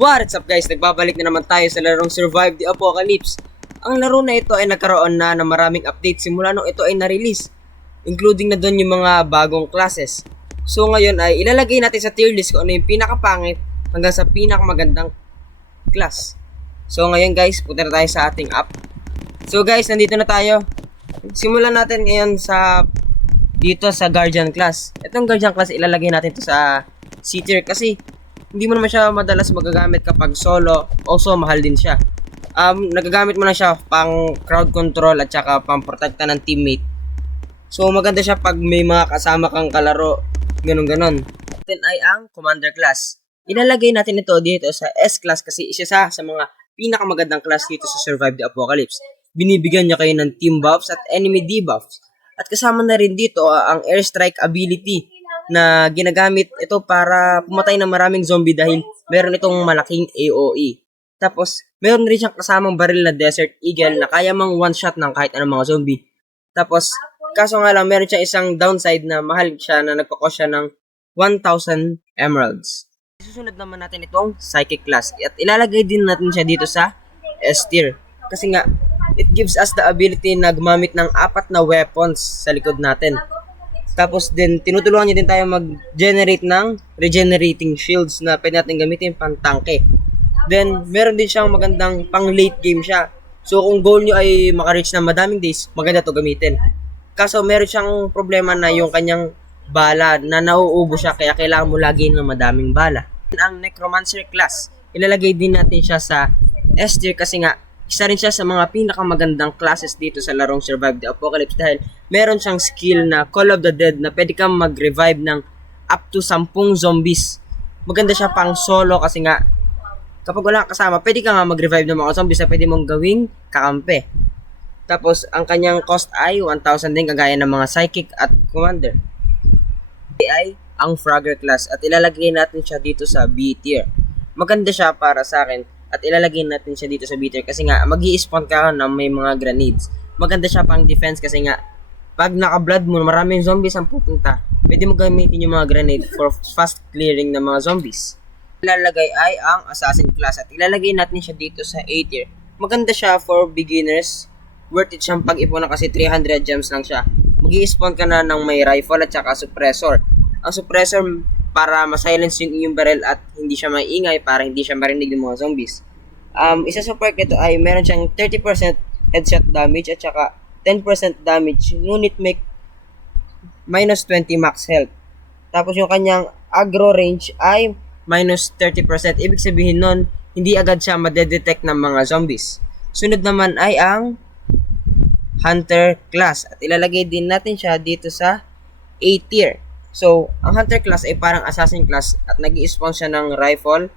What's up guys? Nagbabalik na naman tayo sa larong Survive the Apocalypse. Ang laro na ito ay nagkaroon na ng maraming update simula nung ito ay na-release, including na doon yung mga bagong classes. So ngayon ay ilalagay natin sa tier list kung ano yung pinakapangit hanggang sa pinakamagandang class. So ngayon guys, punta na tayo sa ating app. So guys, nandito na tayo. Simulan natin ngayon dito sa Guardian class. Itong Guardian class ilalagay natin to sa C tier kasi hindi mo naman siya madalas magagamit kapag solo. Also, mahal din siya. Nagagamit mo na siya pang crowd control at saka pang protekta ng teammate. So, maganda siya pag may mga kasama kang kalaro. Ganon-ganon. Then ay ang Commander class. Ilalagay natin ito dito sa S class kasi isa sa mga pinakamagandang class dito sa Survive the Apocalypse. Binibigyan niya kayo ng team buffs at enemy debuffs. At kasama na rin dito ang airstrike ability na ginagamit ito para pumatay ng maraming zombie dahil meron itong malaking AOE. Tapos, meron rin siyang kasamang baril na Desert Eagle na kaya mang one-shot ng kahit anong mga zombie. Tapos, kaso nga lang, meron siyang isang downside na mahal siya na nagkakos siya ng 1,000 emeralds. Susunod naman natin itong Psychic class at ilalagay din natin siya dito sa S tier. Kasi nga, it gives us the ability na gumamit ng 4 na weapons sa likod natin. Tapos din, tinutulungan niya din tayo mag-generate ng regenerating shields na pwede natin gamitin pang tanke. Then, meron din siyang magandang pang late game siya. So, kung goal nyo ay makareach na madaming days, maganda to gamitin. Kaso, meron siyang problema na yung kanyang bala na nauubo siya kaya kailangan mo lagi ng madaming bala. Ang Necromancer class, ilalagay din natin siya sa S tier kasi nga, isa rin siya sa mga pinakamagandang classes dito sa larong Survive the Apocalypse dahil meron siyang skill na Call of the Dead na pwede kang mag-revive ng up to 10 zombies. Maganda siya pang solo kasi nga kapag wala kang kasama, pwede ka nga mag-revive ng mga zombies na pwede mong gawing kakampi. Tapos ang kanyang cost ay 1,000 din kagaya ng mga Psychic at Commander. Ay ang Frogger class at ilalagay natin siya dito sa B tier. Maganda siya para sa akin. At ilalagay natin siya dito sa B tier kasi nga mag-i-spawn ka na may mga grenades. Maganda siya pang defense kasi nga pag naka-blood mo, maraming zombies ang pupunta. Pwede mo gamitin yung mga grenade for fast clearing ng mga zombies. Ilalagay ay ang Assassin class at ilalagay natin siya dito sa A tier. Maganda siya for beginners. Worth it siyang pag-ipunan kasi 300 gems lang siya. Mag-i-spawn ka na ng may rifle at saka suppressor. Ang suppressor para ma-silence yung iyong barrel at hindi siya maingay para hindi siya marinig ng mga zombies. Isa sa perk nito ay meron siyang 30% headshot damage at saka 10% damage ngunit may minus 20 max health. Tapos yung kanyang aggro range ay minus 30%. Ibig sabihin nun, hindi agad siya madedetect ng mga zombies. Sunod naman ay ang Hunter class at ilalagay din natin siya dito sa A tier. So, ang Hunter class ay parang Assassin class at nag-i-spawn siya ng rifle,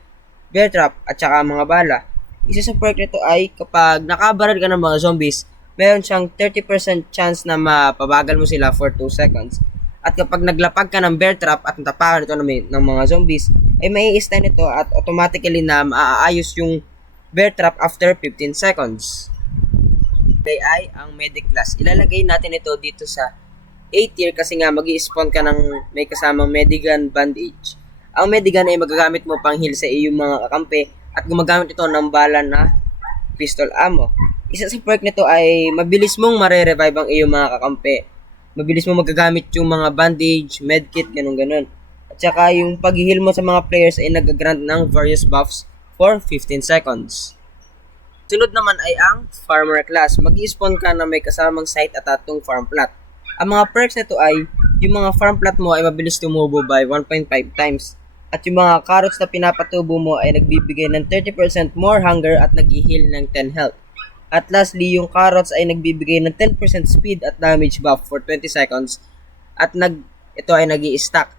bear trap, at saka mga bala. Isa sa perk nito ay kapag nakabaril ka ng mga zombies, meron siyang 30% chance na mapabagal mo sila for 2 seconds. At kapag naglapag ka ng bear trap at natapakan ito ng mga zombies, ay mai-stun ito at automatically na maaayos yung bear trap after 15 seconds. Ay ang Medic class. Ilalagay natin ito dito sa A tier kasi nga mag-i-spawn ka ng may kasamang Medigun Bandage. Ang Medigun ay magagamit mo pang heal sa iyong mga kakampi at gumagamit ito ng bala na pistol ammo. Isa sa perk nito ay mabilis mong mare-revive ang iyong mga kakampi. Mabilis mo magagamit yung mga bandage, medkit, ganun-ganun. At saka yung pag-heal mo sa mga players ay nag-grant ng various buffs for 15 seconds. Sunod naman ay ang Farmer class. Mag-i-spawn ka na may kasamang site at atong farm plot. Ang mga perks nito ay yung mga farm plot mo ay mabilis tumubo by 1.5 times. At yung mga carrots na pinapatubo mo ay nagbibigay ng 30% more hunger at nag-heal ng 10 health. At lastly, yung carrots ay nagbibigay ng 10% speed at damage buff for 20 seconds. At ito ay nag-i-stack.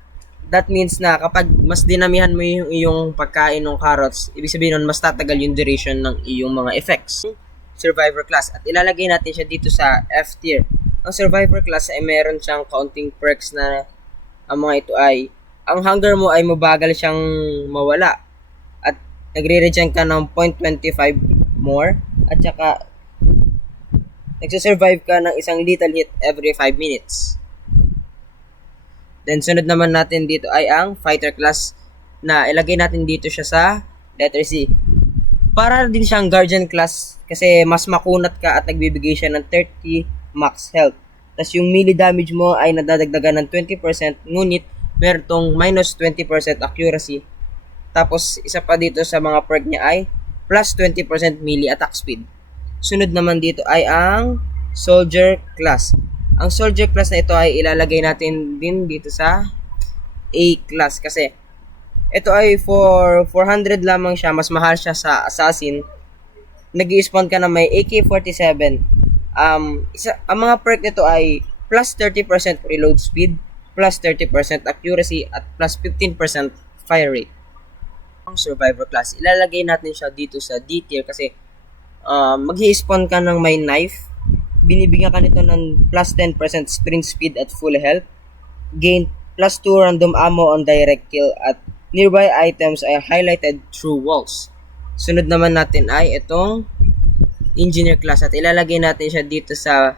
That means na kapag mas dinamihan mo yung iyong pagkain ng carrots, ibig sabihin nun mas tatagal yung duration ng iyong mga effects. Survivor class. At ilalagay natin siya dito sa F tier. Ang Survivor class ay meron siyang counting perks na ang mga ito ay ang hunger mo ay mabagal siyang mawala at nagre-regen ka ng 0.25 more at saka nagsusurvive ka ng isang lethal hit every 5 minutes. Then sunod naman natin dito ay ang Fighter class na ilagay natin dito siya sa Letter C. Para din siyang guardian class kasi mas makunat ka at nagbibigay siya ng 30 max health. Tapos yung melee damage mo ay nadadagdagan ng 20%, ngunit meron tong minus 20% accuracy. Tapos isa pa dito sa mga perk niya ay plus 20% melee attack speed. Sunod naman dito ay ang soldier class. Ang soldier class na ito ay ilalagay natin din dito sa A class kasi ito ay for 400 lamang siya, mas mahal siya sa assassin. Nag-i-spawn ka na may AK-47. Ang mga perk nito ay plus 30% reload speed, plus 30% accuracy, at plus 15% fire rate. Ang survivor class, ilalagay natin siya dito sa D tier kasi mag-i-spawn ka ng may knife. Binibigyan ka nito ng plus 10% sprint speed at full health. Gain plus 2 random ammo on direct kill at nearby items ay highlighted through walls. Sunod naman natin ay itong engineer class at ilalagay natin siya dito sa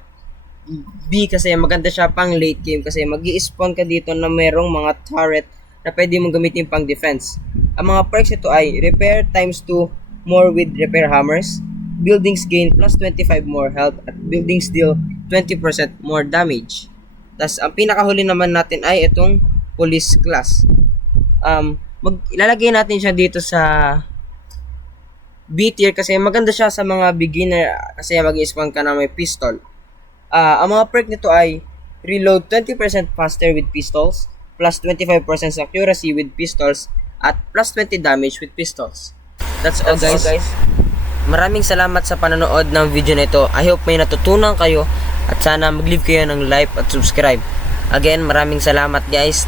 B kasi maganda siya pang late game kasi mag-i-spawn ka dito na merong mga turret na pwede mong gamitin pang defense. Ang mga perks ito ay repair times 2 more with repair hammers, buildings gain plus 25 more health, at buildings deal 20% more damage. Tas ang pinakahuli naman natin ay itong police class. Ilalagay natin siya dito sa B tier kasi maganda siya sa mga beginner kasi mag-i-spawn ka na may pistol. Ang mga perk nito ay reload 20% faster with pistols, plus 25% accuracy with pistols, at plus 20 damage with pistols. That's all guys. Maraming salamat sa panonood ng video na ito. I hope may natutunan kayo at sana mag-leave kayo ng like at subscribe. Again, maraming salamat guys.